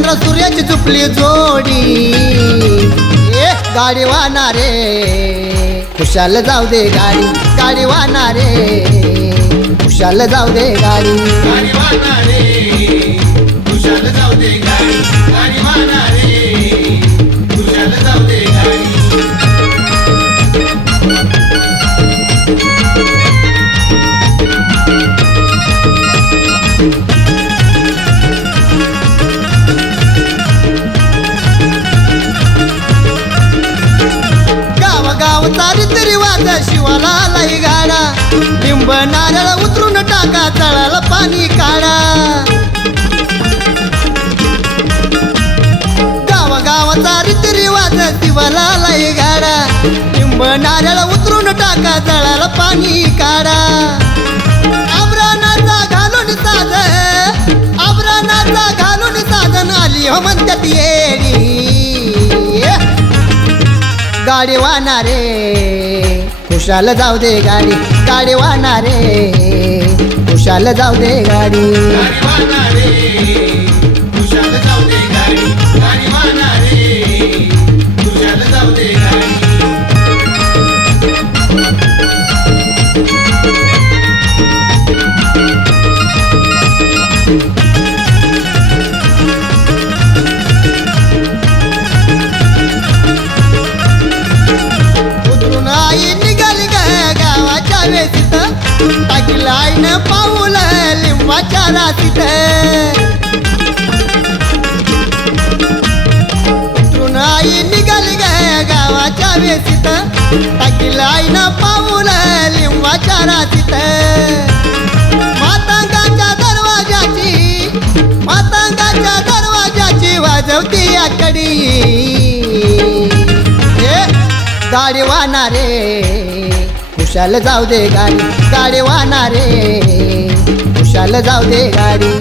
चंद्र सूर्याची चुपली जोडी गाडी वाहणारे खुशाल जाऊ दे गाडी गाडी वाहणारे खुशाल जाऊ दे गाडी वाहणारे खुशाल जाऊ दे गाडी वाहणारे खुशाल जाऊ दे गाडी गावचा रीतिरिवाज शिवाला लाई गाडा लिंब नारळ उतरून टाका तळाला पाणी काढा गावाचा रीतिरिवाज शिवाला लाई गाडा लिंब नारळ उतरून टाका तळाला पाणी काढा आभरणाचा घालून साधन आली हो म्हणतात येडी गाडी वाहणारे खुशाल जाऊ दे गाडी गाडी वाहणारे खुशाल जाऊ दे गाडी वाहणारे खुशाल जाऊ दे गाडी वाहणारे खुशाल जाऊ दे गाडी टाकीला आईनं पाऊल लिंबाच्या रातीत उतरून आई निघाली गावाच्या वेसीत टाकीला आईनं पाऊल लिंबाच्या रातीत मातांगाच्या दरवाजाची वाजवती आकडी गाडी वाहणारे खुशाल जाऊ दे गाडी गाडी वाहणारे खुशाल जाऊ दे गाडी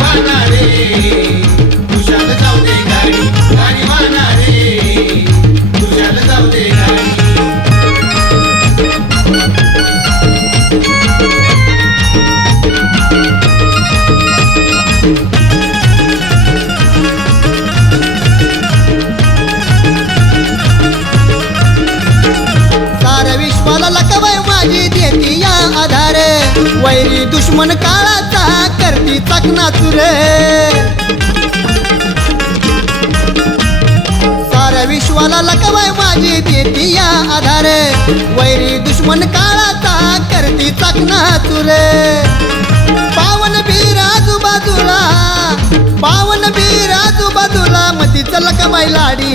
वाहणारे खुशाल जाऊ दे गाडी वाहणारे खुशाल जाऊ दे गाडी लकवाय माझी देती या आधार वैरी दुश्मन काळाचा करती चकनाचूर साऱ्या विश्वाला लकवाय माझी देती या आधार वैरी दुश्मन काळाचा करती चकनाचूर पावन बीर आजूबाजूला मतीच लकवाय लाडी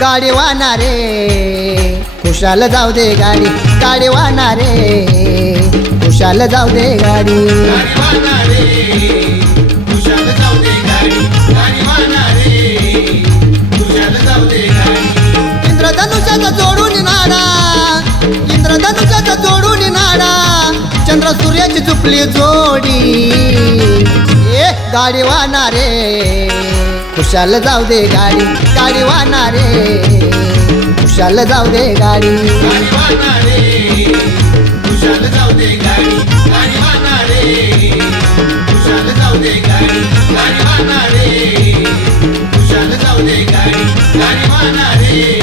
गाडी वाहणारे खुशाल जाऊ दे गाडी गाडी वाहणारे खुशाल जाऊ दे गाडी वाहणारे खुशाल जाऊ दे गाडी वाहणारे खुशाल जाऊ दे गाडी इंद्रधनुष्याचा जोडून नाडा चंद्र सूर्याची चुपली जोडी गाडी वाहणारे खुशाल जाऊ दे गाडी गाडी वाहणारे खुशाल जाऊ दे गाडी वाहणारे खुशाल जाऊ दे गाडी वाहणारे खुशाल जाऊ दे गाडी वाहणारे खुशाल जाऊ दे गाडी वाहणारे